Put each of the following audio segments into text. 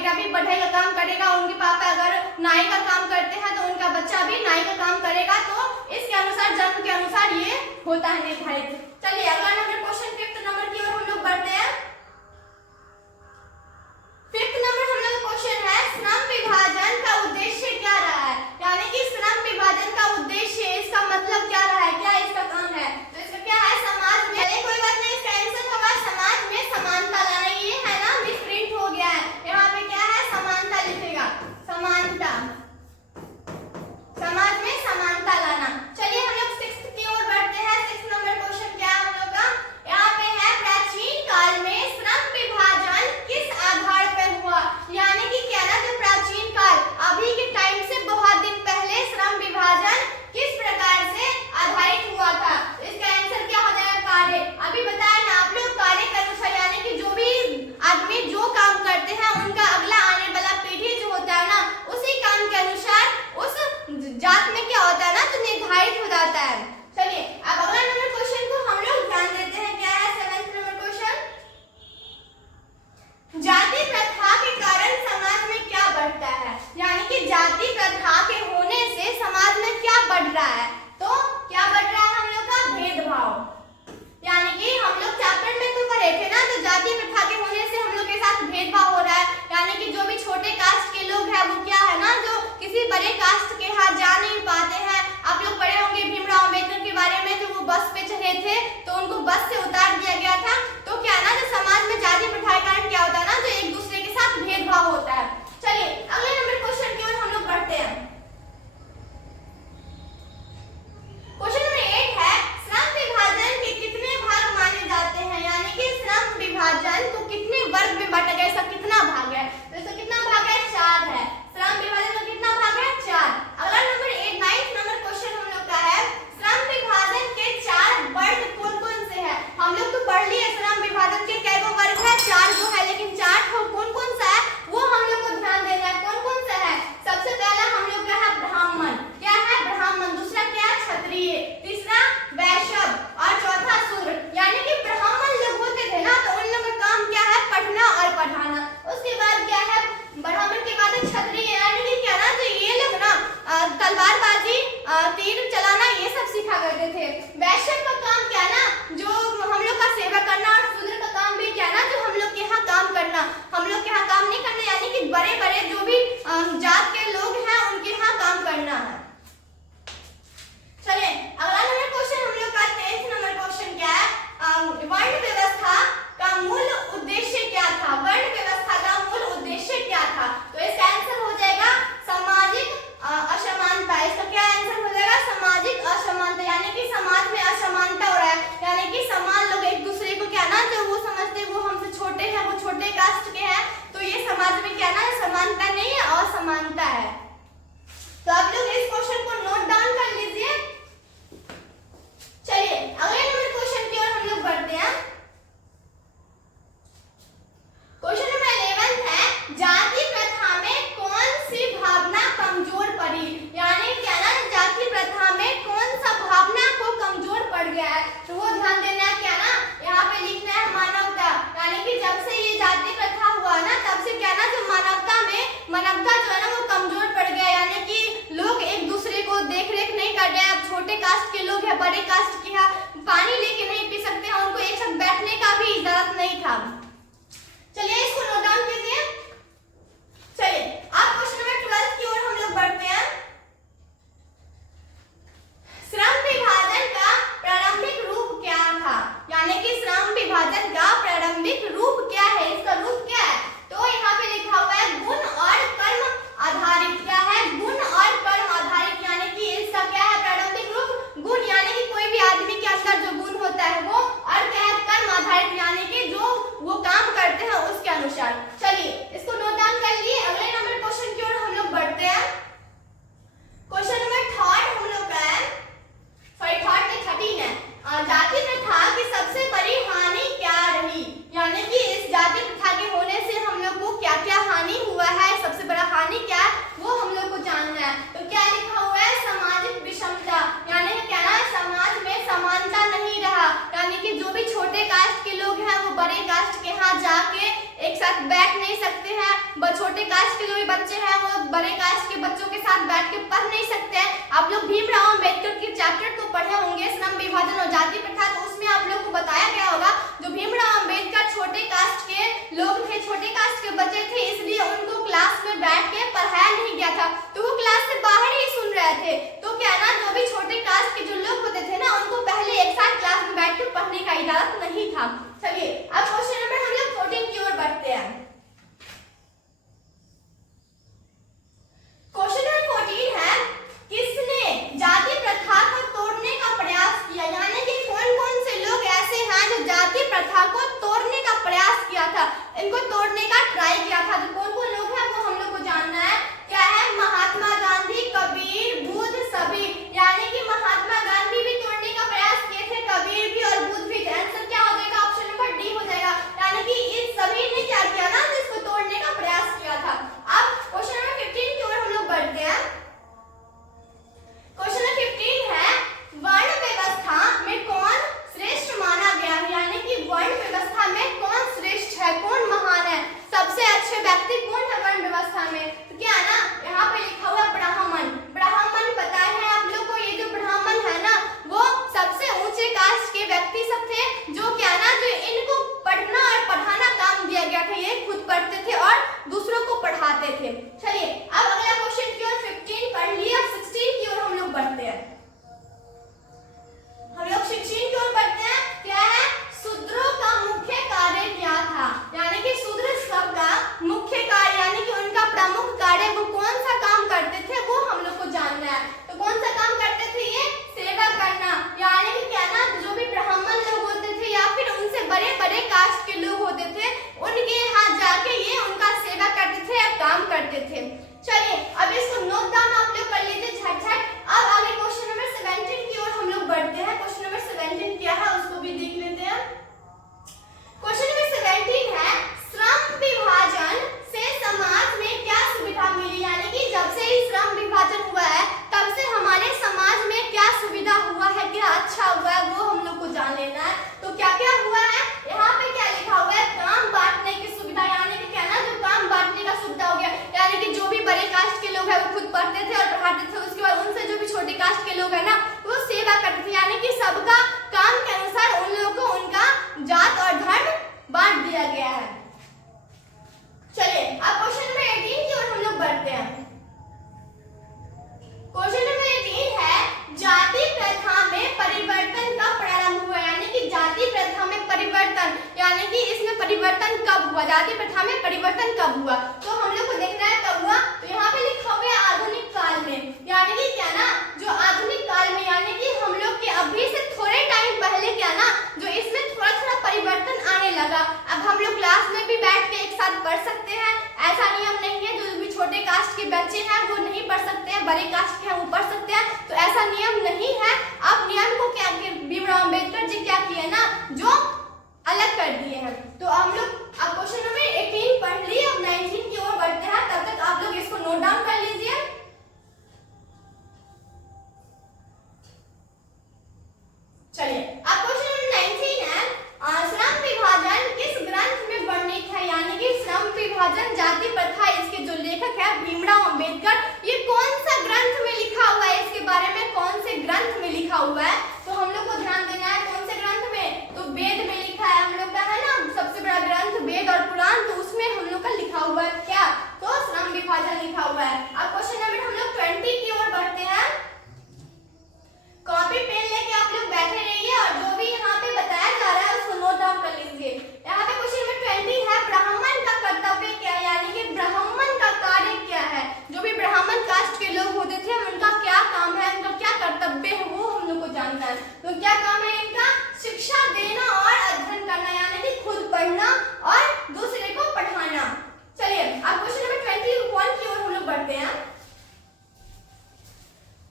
बेटा भी पढ़ाई का काम करेगा, उनके पापा अगर नाई का काम करते हैं तो उनका बच्चा भी नाई का काम करेगा। तो इसके अनुसार जन्म के अनुसार ये होता है निर्धारित। चलिए अगला नंबर क्वेश्चन 5th नंबर की ओर हम लोग बढ़ते हैं। 5th नंबर हम लोग क्वेश्चन है श्रम विभाजन का उद्देश्य क्या रहा है, यानी कि श्रम विभाजन का उद्देश्य इसका मतलब क्या रहा है, क्या इसका काम है। तो इसका क्या है, समाज में, चलिए कोई बात नहीं, इसका आंसर होगा समाज में समानता लाना। ये है ना मिसप्रिंट हो गया है, यहाँ पे क्या है समानता लिखेगा, समानता, समाज में समानता लाना। चलिए हम लोग 6th की ओर बढ़ते हैं। 6th नंबर क्वेश्चन क्या है हम लोग का, यहाँ पे है प्राचीन काल में श्रम विभाजन किस आधार पर हुआ, यानी कि क्या ना जो प्राचीन काल अभी के टाइम से बहुत दिन पहले श्रम विभाजन किस प्रकार से आधारित हुआ था। इसका आंसर क्या हो जाएगा, कार्य। अभी बताया ना आप लोग, कार्य के अनुसार, यानी कि जो भी आदमी जो काम करते हैं उनका अगला आने वाला पीढ़ी जो होता है ना, उसी काम के अनुसार उस जात में क्या होता है ना तो निर्धारित हो जाता है। चलिए अब अगला नंबर क्वेश्चन को हम लोग ध्यान देते हैं, क्या है 7th नंबर क्वेश्चन, जाति प्रथा के कारण समाज में क्या बढ़ता है, यानी कि जाति प्रथा के होने से समाज में क्या बढ़ रहा है। तो क्या बढ़ रहा है हम लोग का, भेदभाव, यानी कि हम लोग चैप्टर में तो पढ़े थे ना, तो जाति प्रथा के होने से हम लोग के साथ भेदभाव हो रहा है, यानी कि जो भी छोटे कास्ट के लोग हैं वो क्या है ना जो किसी बड़े कास्ट के यहाँ जा नहीं पाते हैं। आप लोग पढ़े होंगे भीमराव अम्बेडकर के बारे में, जो वो बस पे चढ़े थे तो उनको बस से उतार दिया गया था। तो क्या है ना जो समाज में जाति प्रथा के कारण क्या होता है ना जो एक दूसरे के साथ भेदभाव होता है। चलिए अगले नंबर क्वेश्चन की ओर हम लोग बढ़ते हैं। क्वेश्चन नंबर 8 है श्रम विभाजन के कितने भाग माने जाते हैं, यानी कि श्रम विभाजन को कितने वर्ग में बांटा गया, इसका कितना भाग है। तो इसका कितना भाग है, 4 है। श्रम विभाजन का कितना भाग है, 4। अगला नंबर 9th नंबर क्वेश्चन हम लोग का है श्रम विभाजन के 4 वर्ग कौन कौन से हैं। हम लोग तो पढ़ लिए श्रम विभाजन के कै गो वर्ग है, 4 गो है, लेकिन 4 कौन कौन सा है वो हम लोग को ध्यान देना है। कौन कौन सा है, सबसे पहला हम लोग का है ब्राह्मण, क्या है ब्राह्मण, दूसरा क्या है क्षत्रिय, तीसरा वैश्य और चौथा शूद्र। यानी कि ब्राह्मण लोग होते थे ना तो उन लोगों का काम क्या है, पढ़ना और पढ़ाना। उसके बाद क्या है, ब्राह्मण के बाद क्षत्रिय, यानी कि क्या ना तो ये लोग ना तलवारबाजी, तीर चलाना ये सब सीखा करते थे। वैश्य का काम क्या ना जो हम लोग का सेवा करना, और शूद्र का काम भी क्या ना जो हम लोग के यहाँ काम करना। हम लोग के यहाँ काम नहीं करना, यानी कि बड़े बड़े जो भी जात के लोग हैं उनके यहाँ काम करना है। चलिए अगला नंबर क्वेश्चन हम लोग का 10th नंबर क्वेश्चन क्या है, वर्ण व्यवस्था का मूल उद्देश्य क्या था। वर्ण व्यवस्था का मूल उद्देश्य क्या था। तो इसका आंसर हो जाएगा सामाजिक असमानता। इसका क्या आंसर हो जाएगा, सामाजिक असमानता, यानी कि समाज में असमानता हो रहा है, यानी कि समान लोग एक दूसरे को क्या ना जो वो समझते वो हमसे छोटे हैं, वो छोटे कास्ट के हैं, तो ये समाज में क्या ना समानता नहीं है, असमानता है। तो आप लोग इस क्वेश्चन को नोट डाउन कर लीजिए। चलिए अगले नंबर क्वेश्चन की ओर हम लोग बढ़ते हैं। क्वेश्चन नंबर 11 है जाति प्रथा में कौन सी भावना कमजोर पड़ी, यानी क्या ना जाति प्रथा में कौन सा भावना को कमजोर पड़ गया है। तो वो ध्यान देना है, क्या ना यहाँ पे लिखना है मानवता, यानी कि जब से ये जाति प्रथा हुआ ना तब से क्या ना जो मानवता जो है ना वो कमजोर पड़ गया, यानी कि लोग एक दूसरे को देख रेख नहीं कर रहे हैं। अब छोटे कास्ट के लोग हैं, बड़े कास्ट के यहाँ पानी लेके नहीं पी सकते हैं, उनको एक साथ बैठने का भी इजाजत नहीं था। चलिए इसको नोट डाउन कीजिए। चलिए अब क्वेश्चन नंबर 12 की ओर हम लोग बढ़ते हैं। श्रम विभाजन का प्रारंभिक रूप क्या था, यानी कि श्रम विभाजन का प्रारंभिक रूप क्या है, इसका रूप क्या है। तो यहाँ पे लिखा हुआ है गुण और कर्म आधारित, क्या है गुण और कर्म आधारित, यानी कि इसका क्या है प्रारंभिक रूप गुण, यानी कि कोई भी आदमी के अंदर जो गुण होता है वो, और क्या है कर्म आधारित, यानी कि जो वो साथ बैठ नहीं सकते हैं, छोटे कास्ट के जो भी बच्चे हैं वो बड़े कास्ट के बच्चों के साथ बैठ के पढ़ नहीं सकते हैं। आप लोग भीमराव अंबेडकर के चैप्टर तो पढ़े होंगे, श्रम विभाजन और जाति प्रथा, तो उसमें आप लोग को बताया गया होगा जो भीमराव अंबेडकर छोटे कास्ट के लोग थे, छोटे कास्ट के बच्चे थे, इसलिए उनको क्लास में बैठ के पढ़ाया नहीं गया था, तो वो क्लास से बाहर ही सुन रहे थे। तो क्या ना जो भी छोटे कास्ट के जो लोग होते थे ना उनको पहले एक साथ क्लास में बैठ के पढ़ने का इजाजत नहीं था। चलिए अब क्वेश्चन नंबर हम लोग 14 की ओर बढ़ते हैं। क्वेश्चन नंबर 14 है, किसने जाति प्रथा को तोड़ने का प्रयास किया, यानी कि कौन कौन से लोग ऐसे हैं जो जाति प्रथा को तोड़ने का प्रयास किया था, इनको तोड़ने का ट्राई किया था। तो कौन कौन लोग हैं वो हम लोग को जानना है। क्या है? महात्मा गांधी, कबीर, बुद्ध, सभी, यानी कि महात्मा गांधी भी तोड़ने का प्रयास किए थे, कबीर भी और बुद्ध भी। आंसर क्या हो जाएगा? ऑप्शन नंबर डी हो जाएगा, यानी कि इस सभी ने क्या किया ना, जिसको तोड़ने का प्रयास किया था। अब क्वेश्चन नंबर 15 की ओर हम लोग बढ़ते हैं। क्वेश्चन नंबर 15 है, वर्ण व्यवस्था में कौन श्रेष्ठ माना गया है, यानी कि वर्ण व्यवस्था में कौन श्रेष्ठ है, कौन महान है, सबसे अच्छे व्यक्ति कौन है वर्ण व्यवस्था में। तो क्या है ना, यहाँ पे लिखा हुआ ब्राह्मण। ब्राह्मण पता है आप लोग को, ये जो ब्राह्मण है ना वो सबसे ऊंचे कास्ट के व्यक्ति सब थे, जो क्या ना जो इनको पढ़ना और पढ़ाना काम दिया गया था, ये खुद पढ़ते थे और दूसरों को पढ़ाते थे। चलिए अब अगला क्वेश्चन की ओर 15 पढ़ लिए, अब 16 की ओर हम लोग बढ़ते हैं। हम लोग 16 की ओर बढ़ते हैं। क्या है? शूद्रों का मुख्य कार्य क्या था, यानी कि शूद्र सबका मुख्य कार्य यानी कि उनका प्रमुख कार्य वो कौन सा काम करते थे वो हम लोग को जानना है। तो कौन सा काम करते थे? ये सेवा करना, यानी कि क्या ना जो भी ब्राह्मण लोग होते थे या फिर उनसे बड़े बड़े कास्ट के लोग होते थे उनके यहाँ जाके ये उनका सेवा करते थे या काम करते थे। चलिए अब इसको नोट डाउन आप लोग कर लीजिए झट-झट। अब आगे क्वेश्चन नंबर 17 की ओर हम लोग बढ़ते हैं। क्वेश्चन नंबर 17 क्या है उसको भी देख लेते हैं। क्वेश्चन नंबर 17 है, श्रम विभाजन से समाज में क्या सुविधा मिली, यानी कि जब से ही श्रम विभाजन हुआ है तब से हमारे समाज में क्या सुविधा हुआ है, क्या अच्छा हुआ है वो हम लोग को जान लेना है। तो क्या क्या हुआ है, यहाँ पे क्या लिखा हुआ है? काम बांटने की सुविधा, यानी कि क्या ना जो काम बांटने का सुविधा हो गया, यानी कि जो भी बड़े कास्ट के लोग हैं वो खुद पढ़ते थे और पढ़ाते थे, उसके बाद उनसे जो भी छोटे कास्ट के लोग हैं ना वो सेवा करते थे, यानी कि सबका काम के अनुसार उन लोगों को उनका जात और धर्म बांट दिया गया है। चलिए अब क्वेश्चन नंबर 18 की ओर हम लोग बढ़ते हैं। क्वेश्चन नंबर 18 है, जाति प्रथा में परिवर्तन कब प्रारंभ हुआ, यानी कि जाति प्रथा में परिवर्तन, यानी कि इसमें परिवर्तन कब हुआ, जाति प्रथा में परिवर्तन कब हुआ। तो हम लोग को देखना है कब हुआ। तो यहाँ पे लिखा हुआ है आधुनिक काल में, यानी कि क्या ना जो आधुनिक काल में, यानी कि हम लोग के अभी से थोड़े टाइम पहले क्या ना जो इसमें थोड़ा थोड़ा परिवर्तन आने लगा। अब हम लोग क्लास में भी बैठ के एक साथ पढ़ सकते हैं, ऐसा नियम नहीं है जो भी छोटे कास्ट के बच्चे हैं वो नहीं पढ़ सकते हैं, बड़े कास्ट के हैं वो पढ़ सकते हैं, तो ऐसा नियम नहीं है। अब नियम को क्या भीमराव अंबेडकर जी क्या किए ना जो अलग कर दिए हैं। तो हम लोग अब क्वेश्चन नंबर 18 पढ़ लिए, अब 19 की ओर बढ़ते हैं, तब तक आप लोग इसको नोट डाउन कर लीजिए। चलिए अब क्वेश्चन नंबर 19 है, श्रम विभाजन किस ग्रंथ में वर्णित है, यानी कि श्रम विभाजन जाति प्रथा इसके जो लेखक है भीमराव अंबेडकर, ये कौन सा ग्रंथ में लिखा हुआ है, इसके बारे में कौन से ग्रंथ में लिखा हुआ है। तो हम लोग को ध्यान देना है कौन से ग्रंथ में, तो वेद में लिखा है, हम लोग का है ना सबसे बड़ा ग्रंथ वेद और पुराण, तो उसमें हम लोग का लिखा हुआ है क्या, तो श्रम विभाजन लिखा हुआ है। अब क्वेश्चन नंबर हम लोग 20 की ओर बढ़ते हैं। कॉपी पेन लेके आप लोग बैठे रहिए और जो भी यहाँ पे बताया जा रहा है उसको नोट डाउन कर लीजिए। यहाँ पे क्वेश्चन नंबर 20 है, ब्राह्मण का कर्तव्य क्या है, यानी कि ब्राह्मण का कार्य क्या है, जो भी ब्राह्मण कास्ट के लोग होते थे उनका क्या काम है, उनका क्या कर्तव्य है वो हम लोग को जानना है। तो क्या काम है इनका? शिक्षा देना और अध्ययन करना, यानी कि खुद पढ़ना और दूसरे को पढ़ाना। चलिए अब क्वेश्चन नंबर 21 की ओर हम लोग बढ़ते हैं।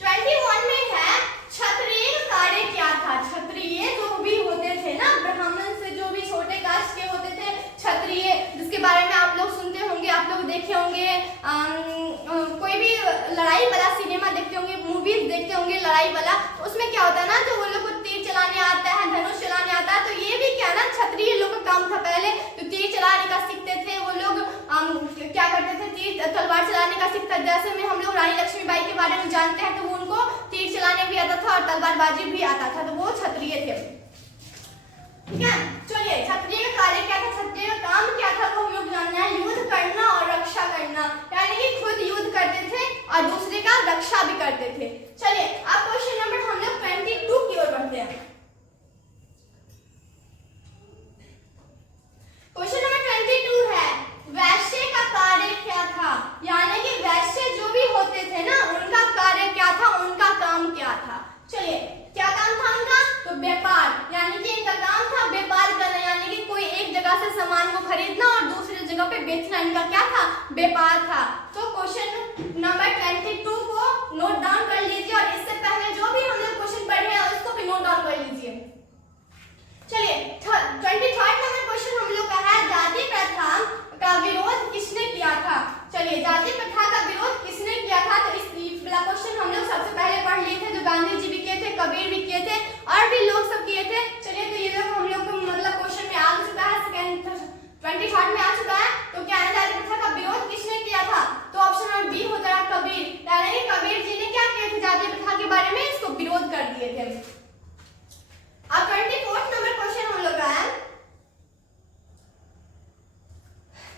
21 में है, क्षत्रिय कार्य क्या था। क्षत्रिय जो भी होते थे ना, ब्राह्मण से जो भी छोटे कास्ट के होते थे क्षत्रिय, जिसके बारे में आप लोग सुनते होंगे, आप लोग देखे होंगे, कोई भी लड़ाई वाला सिनेमा देखते होंगे, मूवीज देखते होंगे लड़ाई वाला, तो उसमें क्या होता है ना जो वो लोग को तीर चलाने आता है, धनुष चलाने आता है, तो ये भी क्या ना क्षत्रिय लोग का काम था पहले, तो तीर चलाने का सीखते थे, जैसे में हम लोग रानी लक्ष्मीबाई के बारे में जानते हैं, तो उनको तीर चलाने भी आता था और तलवारबाजी भी आता था, तो वो क्षत्रिय थे। ठीक है, चलिए क्षत्रिय का कार्य क्या था, क्षत्रिय का काम क्या था, वो हम लोग जानना है। युद्ध करना और रक्षा करना, यानी कि खुद युद्ध करते थे और दूसरे का रक्षा भी करते थे। चलिए अब क्वेश्चन नंबर हम लोग 22 की ओर बढ़ते हैं। क्वेश्चन नंबर 22 है, वैश्य का कार्य क्या था, यानी कि वैश्य जो भी होते थे ना, उनका कार्य क्या था, उनका काम क्या था। चलिए क्या काम था उनका, तो व्यापार, यानी कि इनका काम था व्यापार करना, यानी कि कोई एक जगह से सामान को खरीदना और दूसरी जगह पे बेचना, इनका क्या था, व्यापार था। तो क्वेश्चन नंबर 22 को नोट डाउन कर लीजिए और इससे पहले जो भी हम लोग क्वेश्चन पढ़े हैं उसको भी नोट डाउन कर लीजिए। चलिए 23rd नंबर क्वेश्चन हम लोग का है, जाति प्रथा का विरोध किसने किया था। चलिए जाति प्रथा का विरोध किसने किया था, तो इस वाला क्वेश्चन हम लोग सबसे पहले पढ़ लिए थे, जो गांधी जी भी किए थे, कबीर भी किए थे और भी लोग सब किए थे। चलिए तो ये लोग हम लोग को मतलब क्वेश्चन में आ चुका है, सेकंड 23rd में आ चुका है। तो क्या है, जाति प्रथा का विरोध किसने किया था, तो ऑप्शन नंबर बी हो जाएगा कबीर, यानी कि कबीर जी ने क्या किया था, जाति प्रथा के बारे में इसको विरोध कर दिए थे। अब 24th नंबर क्वेश्चन हम लोग का है,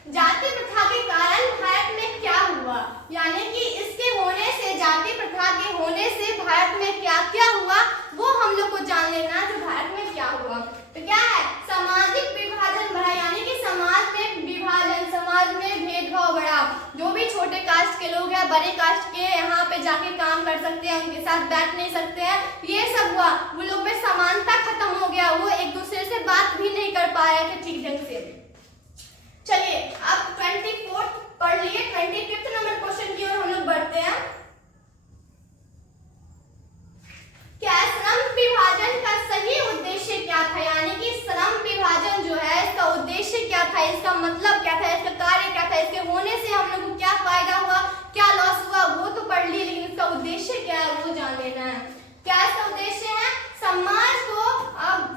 जाति प्रथा के कारण भारत में क्या हुआ, यानी कि इसके होने से, जाति प्रथा के होने से भारत में क्या क्या हुआ वो हम लोग को जान लेना है, जो भारत में क्या हुआ। तो क्या है, सामाजिक विभाजन बढ़ा, यानी कि समाज में विभाजन, समाज में भेदभाव बढ़ा, जो भी छोटे कास्ट के लोग हैं बड़े कास्ट के यहाँ पे जाके काम कर सकते हैं, उनके साथ बैठ नहीं सकते हैं, ये सब हुआ। वो लोग में समानता खत्म हो गया, वो एक दूसरे से बात भी नहीं कर पा रहे थे ठीक ढंग से। चलिए अब 24th पढ़ लिए, 25th नंबर क्वेश्चन की ओर हम लोग बढ़ते हैं। क्या श्रम विभाजन का सही उद्देश्य क्या था, यानी कि श्रम विभाजन जो है इसका उद्देश्य क्या था, इसका मतलब क्या था, इसका कार्य क्या था, इसके होने से हम लोग को क्या फायदा हुआ, क्या लॉस हुआ, वो तो पढ़ लिए, लेकिन इसका उद्देश्य क्या है वो जान लेना है। क्या इसका उद्देश्य है, समाज को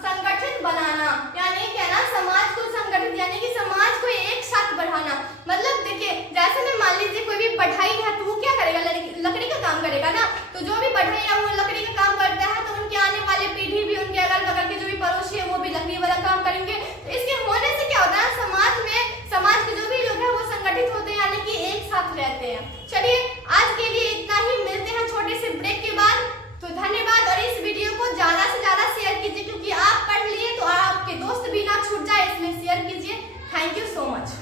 संगठित बनाना, यानी क्या ना, समाज को संगठित, यानी कि समाज को एक साथ बढ़ाना। मतलब देखिए जैसे में मान लीजिए कोई भी बढ़ई है तो वो क्या करेगा, लकड़ी का काम करेगा ना, तो जो भी बढ़ई है वो लकड़ी का काम करता है, तो उनके आने वाले पीढ़ी भी, उनके अगल बगल के जो भी पड़ोसी है वो भी लकड़ी वाला काम करेंगे। तो इसके होने से क्या होता है, समाज में, समाज के जो भी लोग हैं वो संगठित होते हैं, यानी कि एक साथ रहते हैं। चलिए आज के लिए इतना ही, मिलते हैं छोटे से ब्रेक के बाद। तो धन्यवाद, और इस वीडियो को ज्यादा से ज्यादा शेयर कीजिए, क्योंकि आप पढ़ लिए तो आपके दोस्त भी ना छूट जाए, इसमें शेयर कीजिए। Thank you so much.